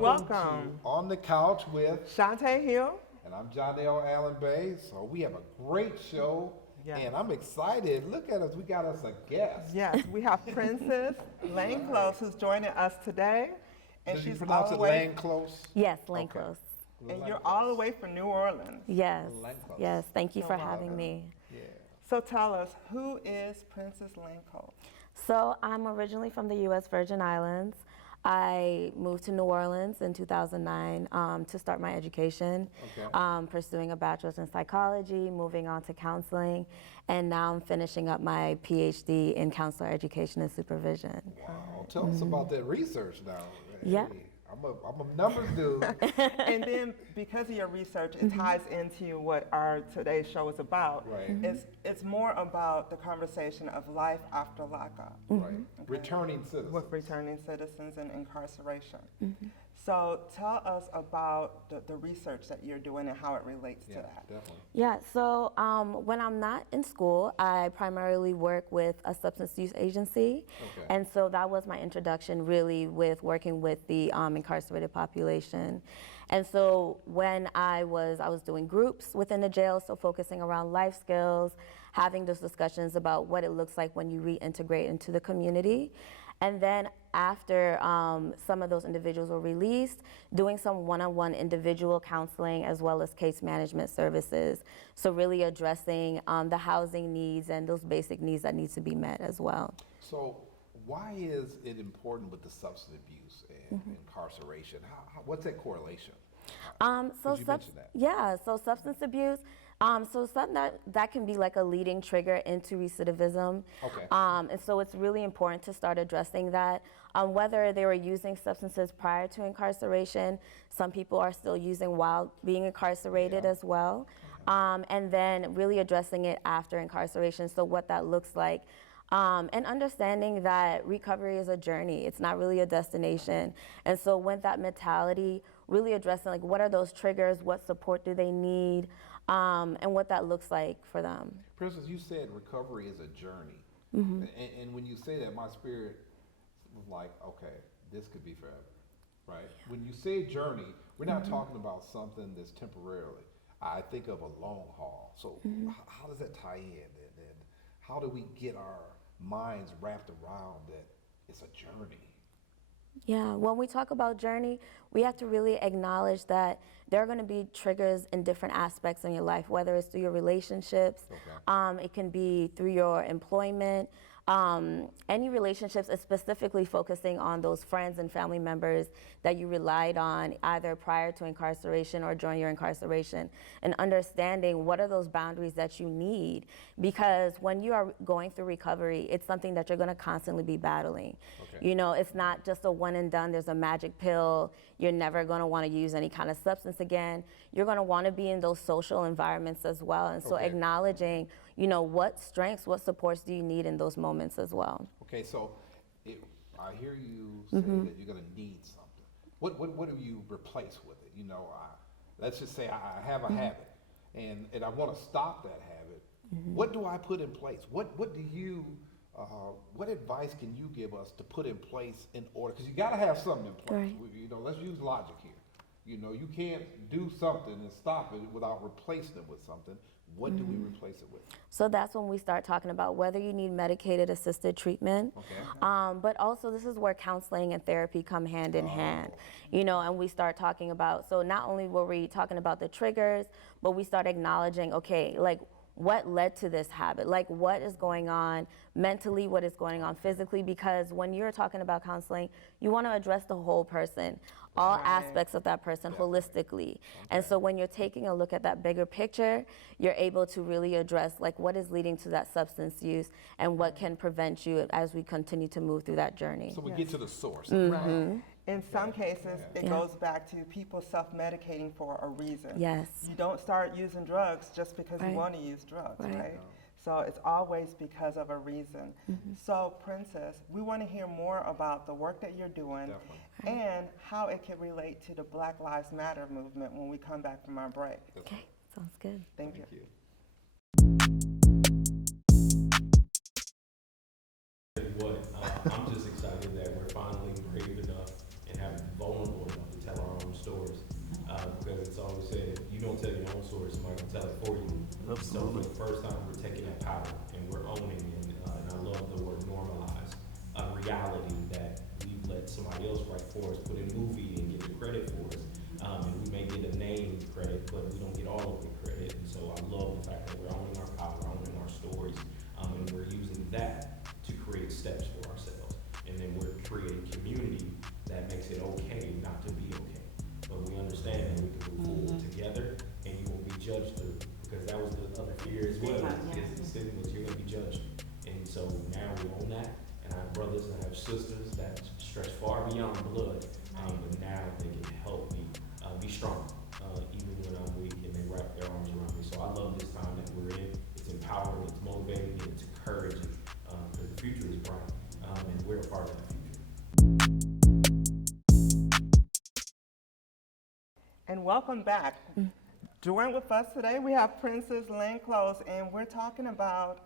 welcome. To On the Couch with, Shuntai here. and I'm Johnell Allen Bay. So we have a great show, Yes. and I'm excited. Look at us, we got us a guest. Yes, we have Princess Lanclos who's joining us today. And Did you she's pronounce all it the way, Lanclos? Yes, Okay. Lanclos. and you're all the way from New Orleans. Yes, Lanclos. yes. Thank you No for problem. having me. Yeah. So tell us, who is Princess Lanclos? So I'm originally from the U.S. Virgin Islands. I moved to New Orleans in 2009 to start my education, Okay. pursuing a bachelor's in psychology, moving on to counseling, and now I'm finishing up my PhD in counselor education and supervision. Wow. Tell us about that research now. Yeah. Hey, I'm a numbers dude. And then because of your research, it ties into what our today's show is about. Right. It's more about the conversation of life after lockup. Right. Returning citizens. With returning citizens and incarceration. So tell us about the research that you're doing and how it relates to Yeah, that. definitely. Yeah, so when I'm not in school, I primarily work with a substance use agency. Okay. And so that was my introduction really with working with the incarcerated population. And so when I was doing groups within the jail, so focusing around life skills, having those discussions about what it looks like when you reintegrate into the community. And then after some of those individuals were released, doing some one-on-one individual counseling as well as case management services. So really addressing the housing needs and those basic needs that need to be met as well. So why is it important with the substance abuse and incarceration? What's that correlation? Could you mention that? Yeah, so substance abuse, so something that can be like a leading trigger into recidivism. Okay. And so it's really important to start addressing that. Whether they were using substances prior to incarceration, some people are still using while being incarcerated as well. And then really addressing it after incarceration, so what that looks like. And understanding that recovery is a journey, it's not really a destination. And so with that mentality, really addressing like what are those triggers, what support do they need, and what that looks like for them. Princess, you said recovery is a journey. And when you say that, my spirit was like, okay, this could be forever, right? When you say journey, we're not talking about something that's temporarily. I think of a long haul. So how does that tie in? And how do we get our minds wrapped around that it's a journey? Yeah, when we talk about journey, we have to really acknowledge that there are going to be triggers in different aspects in your life, whether it's through your relationships, it can be through your employment, any relationships, specifically focusing on those friends and family members that you relied on either prior to incarceration or during your incarceration, and understanding what are those boundaries that you need, because when you are going through recovery, it's something that you're going to constantly be battling. Okay. You know, it's not just a one and done, there's a magic pill, you're never going to want to use any kind of substance again. You're going to want to be in those social environments as well, and so Okay. acknowledging, you know, what strengths, what supports do you need in those moments as well. Okay, so I hear you say that you're going to need something. What do you replace with it? You know, let's just say I have a habit, and I want to stop that habit. What do I put in place? What do you what advice can you give us to put in place in order? Because you got to have something in place. Right. You know, let's use logic here. You know, you can't do something and stop it without replacing it with something. What do we replace it with? So that's when we start talking about whether you need medicated assisted treatment. Okay. But also this is where counseling and therapy come hand in hand, you know, and we start talking about, so not only were we talking about the triggers, but we start acknowledging, okay, like what led to this habit? Like what is going on mentally, what is going on physically? Because when you're talking about counseling, you want to address the whole person, all aspects of that person holistically. And so when you're taking a look at that bigger picture, you're able to really address like what is leading to that substance use and what can prevent you as we continue to move through that journey. So we get to the source. Right. In some cases, it Yeah. goes back to people self-medicating for a reason. Yes. You don't start using drugs just because you Right. want to use drugs, Right. right? So it's always because of a reason. So, Princess, we want to hear more about the work that you're doing Definitely. and how it can relate to the Black Lives Matter movement when we come back from our break. Okay, sounds good. Thank you. Thank you. I'm just excited that we're finally brave enough and have vulnerable enough to tell but for you. So for the first time, we're taking that power and we're owning, and I love the word normalize, a reality that we've let somebody else write for us, put in movie and get the credit for us. And we may get a name credit, but we don't get all of the credit. And so I love the fact that we're owning our power, owning our stories, and we're using that to create steps for ourselves. And then we're creating community that makes it okay not to be okay. But we understand that we can move forward together, and you won't be judged through, because that was the other fear as well. Is sitting with, you're gonna be judged. And so now we own that, and I have brothers and I have sisters that stretch far beyond blood, but now they can help me be strong, even when I'm weak, and they wrap their arms around me. So I love this time that we're in. It's empowering, it's motivating, and it's encouraging, because the future is bright, and we're a part of that future. And welcome back. Join with us today. We have Princess Lanclos, and we're talking about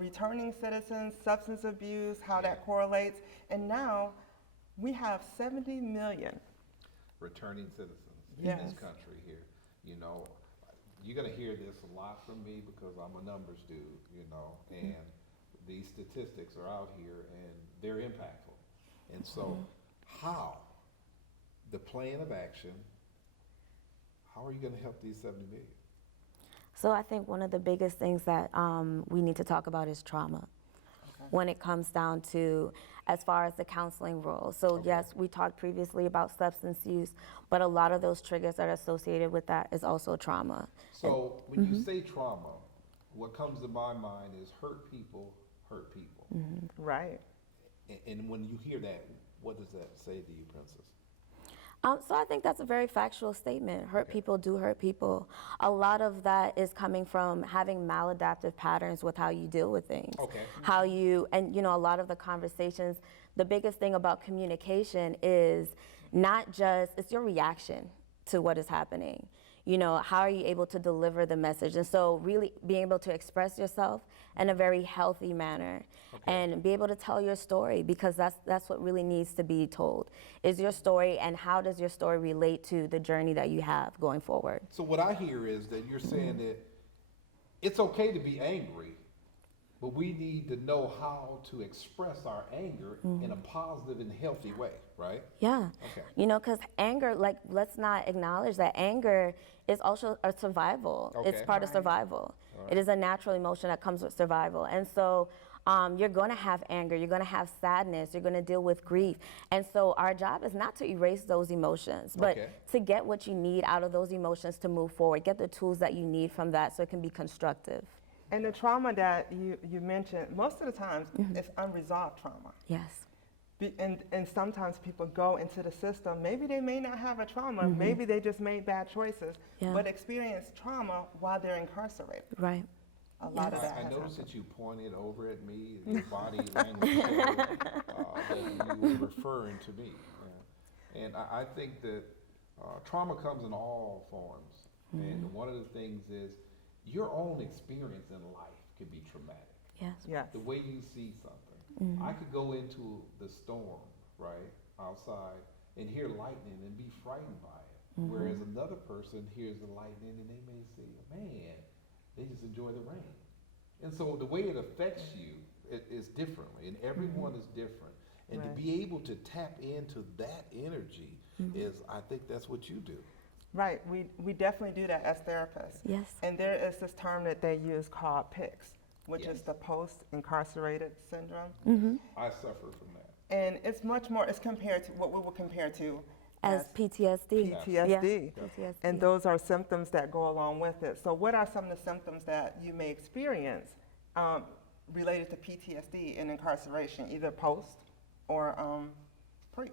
returning citizens, substance abuse, how that correlates. And now we have 70 million Returning citizens Yes. in this country here. You know, you're gonna hear this a lot from me because I'm a numbers dude, you know, and these statistics are out here and they're impactful. And so how, the plan of action, how are you gonna help these 70 million? So I think one of the biggest things that we need to talk about is trauma when it comes down to as far as the counseling role. So yes, we talked previously about substance use, but a lot of those triggers that are associated with that is also trauma. So when you say trauma, what comes to my mind is hurt people hurt people. Right. And when you hear that, what does that say to you, Princess? So I think that's a very factual statement. Hurt people do hurt people. A lot of that is coming from having maladaptive patterns with how you deal with things. Okay. How you, and you know, a lot of the conversations, the biggest thing about communication is not just, it's your reaction to what is happening. You know, how are you able to deliver the message? And so really being able to express yourself in a very healthy manner and be able to tell your story, because that's what really needs to be told, is your story, and how does your story relate to the journey that you have going forward. So what I hear is that you're saying that it's okay to be angry, but we need to know how to express our anger in a positive and healthy way, right? Yeah. Okay. You know, because anger, like, let's not acknowledge that anger is also a survival. It's Okay. part of survival. It is a natural emotion that comes with survival. And so you're going to have anger, you're going to have sadness, you're going to deal with grief. And so our job is not to erase those emotions, but to get what you need out of those emotions to move forward, get the tools that you need from that so it can be constructive. And the trauma that you mentioned, most of the times, it's unresolved trauma. Yes. And sometimes people go into the system, maybe they may not have a trauma, maybe they just made bad choices, but experience trauma while they're incarcerated. Right. A lot of that I has noticed happened. that you pointed over at me, your body language showed that you were referring to me. And I think that trauma comes in all forms. And one of the things is your own experience in life can be traumatic. Yes. Yes. The way you see something. I could go into the storm, right, outside, and hear lightning and be frightened by it. Whereas another person hears the lightning and they may say, man, they just enjoy the rain. And so the way it affects you is differently, and everyone is different. And to be able to tap into that energy is, I think that's what you do. Right, we definitely do that as therapists. Yes. And there is this term that they use called PICS, which is the post-incarcerated syndrome. I suffer from that. And it's much more, it's compared to what we would compare to As PTSD. PTSD. Yes, PTSD. And those are symptoms that go along with it. So what are some of the symptoms that you may experience related to PTSD in incarceration, either post or pre?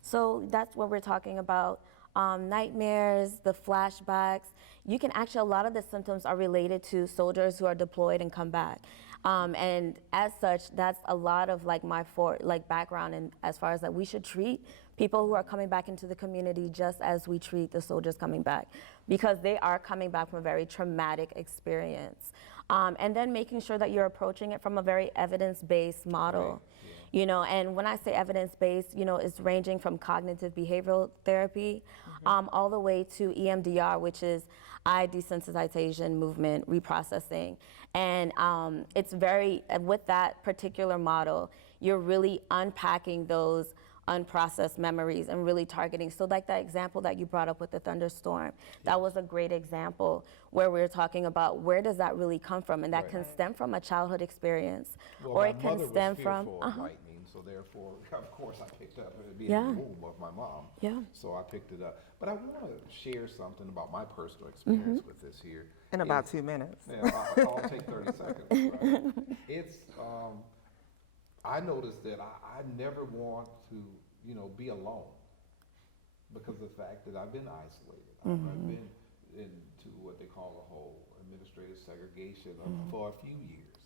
So that's what we're talking about. Nightmares, the flashbacks. You can actually, a lot of the symptoms are related to soldiers who are deployed and come back. And as such, that's a lot of like my background, and as far as that we should treat people who are coming back into the community just as we treat the soldiers coming back, because they are coming back from a very traumatic experience. And then making sure that you're approaching it from a very evidence-based model. Right. You know, and when I say evidence-based, you know, it's ranging from cognitive behavioral therapy all the way to EMDR, which is eye desensitization movement reprocessing. And it's very, with that particular model, you're really unpacking those unprocessed memories and really targeting. So like that example that you brought up with the thunderstorm, that was a great example where we were talking about where does that really come from, and that Right. can stem from a childhood experience, Well, or my it can mother stem was from fearful of lightning, so therefore, of course, I picked up it being Yeah. in the womb of my mom. Yeah. So I picked it up. But I want to share something about my personal experience with this here. In about It's- 2 minutes. Yeah, I'll take 30 seconds. Right? It's, I noticed that I never want to, you know, be alone because of the fact that I've been isolated. I've been into what they call a whole administrative segregation for a few years.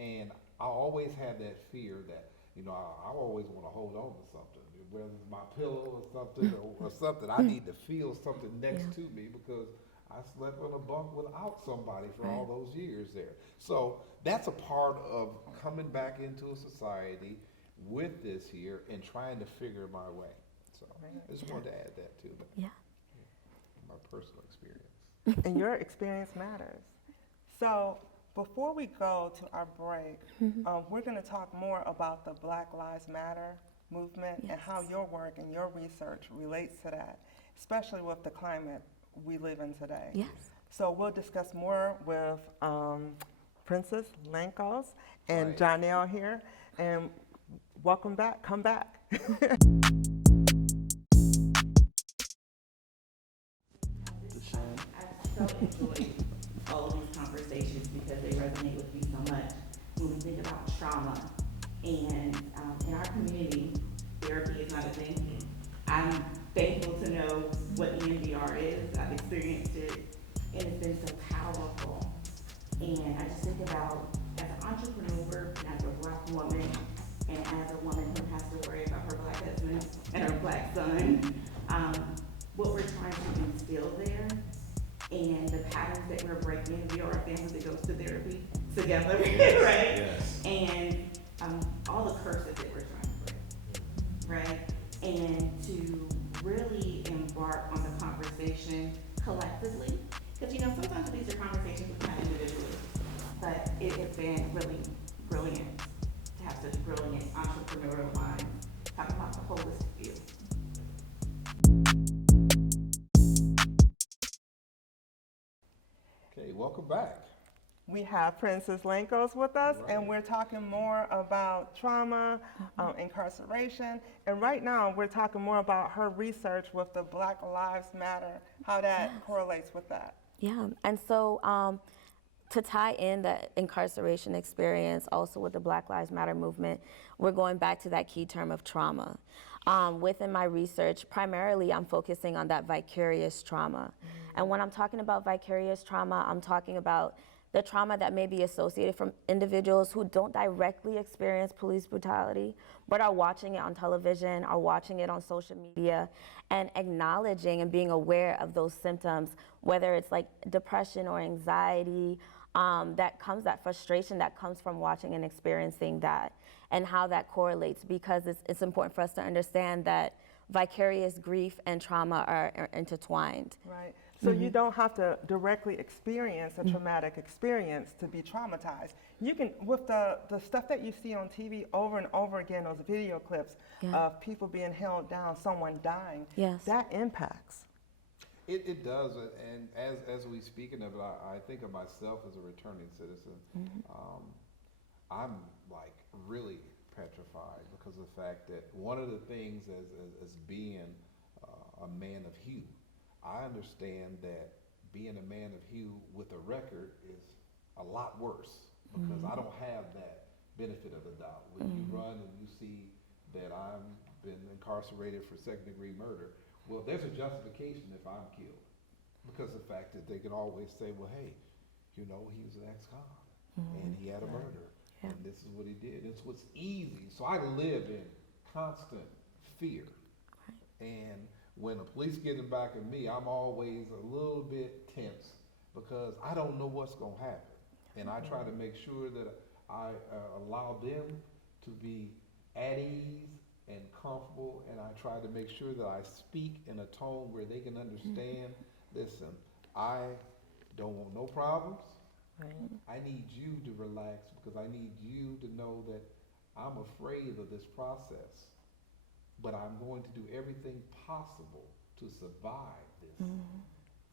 And I always had that fear that, you know, I always want to hold on to something, whether it's my pillow or something or something. I need to feel something next to me because I slept on a bunk without somebody for all those years there. So that's a part of coming back into a society with this here and trying to figure my way. So I just wanted to add that too, Yeah. my personal experience. And your experience matters. So before we go to our break, we're going to talk more about the Black Lives Matter movement and how your work and your research relates to that, especially with the climate we live in today. Yes. So we'll discuss more with Princess Lanclos and Right. Johnell here. And welcome back. Come back. I so enjoy all of these conversations because they resonate with me so much. When we think about trauma, and in our community, therapy is not a thing. I'm thankful to know what EMDR is. I've experienced it, and it's been so powerful. And I just think about, as an entrepreneur, and as a Black woman, and as a woman who has to worry about her Black husband and her Black son, what we're trying to instill there and the patterns that we're breaking. We are a family that goes to therapy together, right? Yes. And all the curses that we're trying to break, right? And to really embark on the conversation collectively. Because, you know, sometimes these are conversations we have individually, but it has been really brilliant to have such brilliant entrepreneurial minds talking about the holistic view. Okay, welcome back. We have Princess Lanclos with us, and Right. we're talking more about trauma, incarceration, and right now we're talking more about her research with the Black Lives Matter, how that correlates with that. Yeah, and so to tie in the incarceration experience also with the Black Lives Matter movement, we're going back to that key term of trauma. Within my research, primarily I'm focusing on that vicarious trauma. And when I'm talking about vicarious trauma, I'm talking about the trauma that may be associated from individuals who don't directly experience police brutality, but are watching it on television, are watching it on social media, and acknowledging and being aware of those symptoms, whether it's like depression or anxiety, that frustration that comes from watching and experiencing that, and how that correlates, because it's important for us to understand that vicarious grief and trauma are intertwined. Right. So you don't have to directly experience a traumatic experience to be traumatized. You can, with the stuff that you see on TV over and over again, those video clips of people being held down, someone dying, Yes. that impacts. It does, and as we speaking of it, I think of myself as a returning citizen. I'm like really petrified because of the fact that one of the things as being a man of hue, I understand that being a man of hue with a record is a lot worse because I don't have that benefit of the doubt. When you run and you see that I've been incarcerated for second-degree murder, well, there's a justification if I'm killed because of the fact that they can always say, well, hey, you know, he was an ex-con and he had a murder and this is what he did. It's what's easy. So I live in constant fear. And when the police getting back at me, I'm always a little bit tense because I don't know what's going to happen. And I try to make sure that I allow them to be at ease and comfortable, and I try to make sure that I speak in a tone where they can understand, listen, I don't want no problems. Right. I need you to relax because I need you to know that I'm afraid of this process, but I'm going to do everything possible to survive this.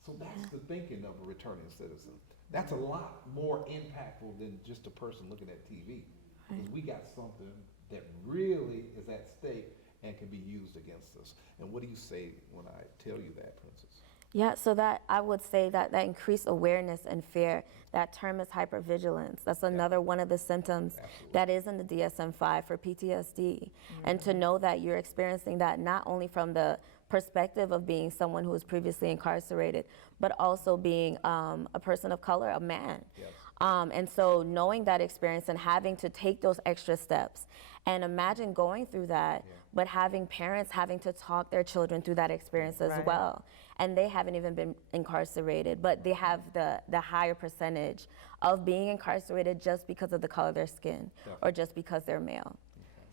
So that's the thinking of a returning citizen. That's a lot more impactful than just a person looking at TV. Because we got something that really is at stake and can be used against us. And what do you say when I tell you that, Princess? Yeah, so that I would say that increased awareness and fear, that term is hypervigilance. That's another one of the symptoms that is in the DSM-5 for PTSD. And to know that you're experiencing that not only from the perspective of being someone who was previously incarcerated, but also being a person of color, a man. Yes. And so knowing that experience and having to take those extra steps, and imagine going through that, but having parents having to talk their children through that experience as Right. well. And they haven't even been incarcerated, but they have the higher percentage of being incarcerated just because of the color of their skin or just because they're male.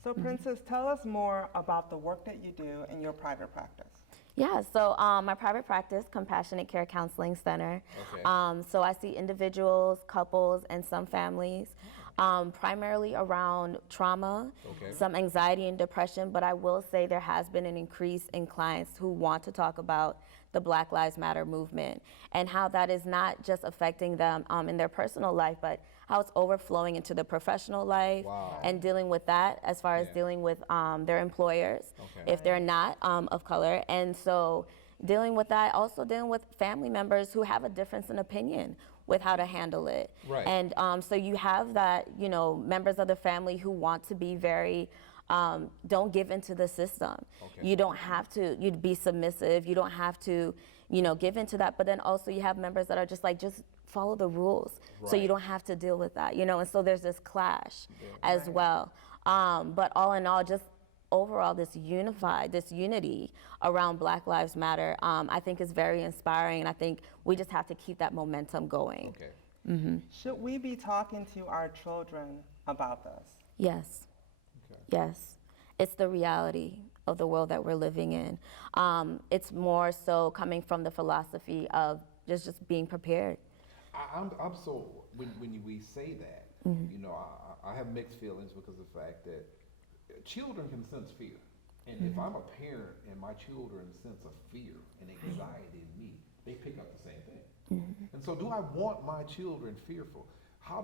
So Princess, tell us more about the work that you do in your private practice. Yeah, so my private practice, Compassionate Care Counseling Center. Okay. So I see individuals, couples, and some families, primarily around trauma, Okay. some anxiety and depression, but I will say there has been an increase in clients who want to talk about the Black Lives Matter movement and how that is not just affecting them in their personal life, but how it's overflowing into the professional life Wow. and dealing with that as far as Yeah. dealing with their employers Okay. if they're not of color. And so dealing with that, also dealing with family members who have a difference in opinion with how to handle it. Right. And so you have that, you know, members of the family who want to be very, don't give into the system. Okay. You don't have to, you'd be submissive. You don't have to, you know, give into that. But then also you have members that are just like, just follow the rules. So you Right. don't have to deal with that, you know? And so there's this clash as Right. well. But all in all, just overall, this unity around Black Lives Matter, I think is very inspiring. And I think we just have to keep that momentum going. Okay. Should we be talking to our children about this? Yes. Okay. Yes, it's the reality of the world that we're living in. It's more so coming from the philosophy of just being prepared. I'm so, when we say that, you know, I have mixed feelings because of the fact that children can sense fear. And if I'm a parent and my children sense a fear and anxiety in me, they pick up the same thing. And so do I want my children fearful? How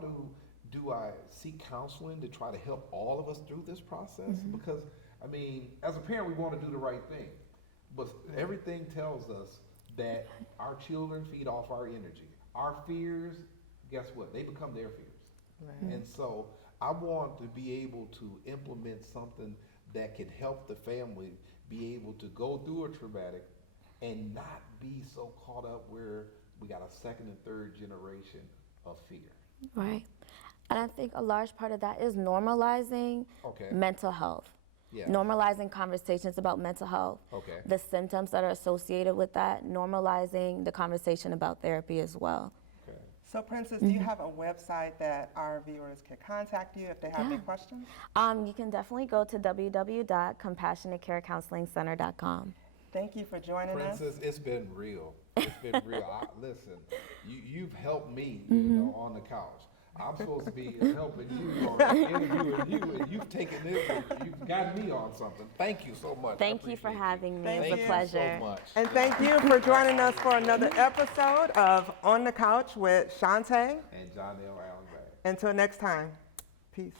do I seek counseling to try to help all of us through this process? Because, I mean, as a parent, we want to do the right thing. But everything tells us that our children feed off our energy. Our fears, guess what? They become their fears. Right. And so I want to be able to implement something that can help the family be able to go through a traumatic and not be so caught up where we got a second and third generation of fear. Right. And I think a large part of that is normalizing Okay. mental health. Yeah. Normalizing conversations about mental health. Okay. The symptoms that are associated with that, normalizing the conversation about therapy as well. Okay. So Princess, do you have a website that our viewers can contact you if they have any questions? You can definitely go to www.compassionatecarecounselingcenter.com. Thank you for joining us. Princess, it's been real. It's been real. Listen, you've helped me, you know, on the couch. I'm supposed to be helping you or interviewing you, and you've taken this and you've got me on something. Thank you so much. I Thank you for appreciate having me. Thank It was you. a pleasure. so much. And thank you for joining us for another episode of On the Couch with Shuntai. And Johnell Allen. Until next time, peace.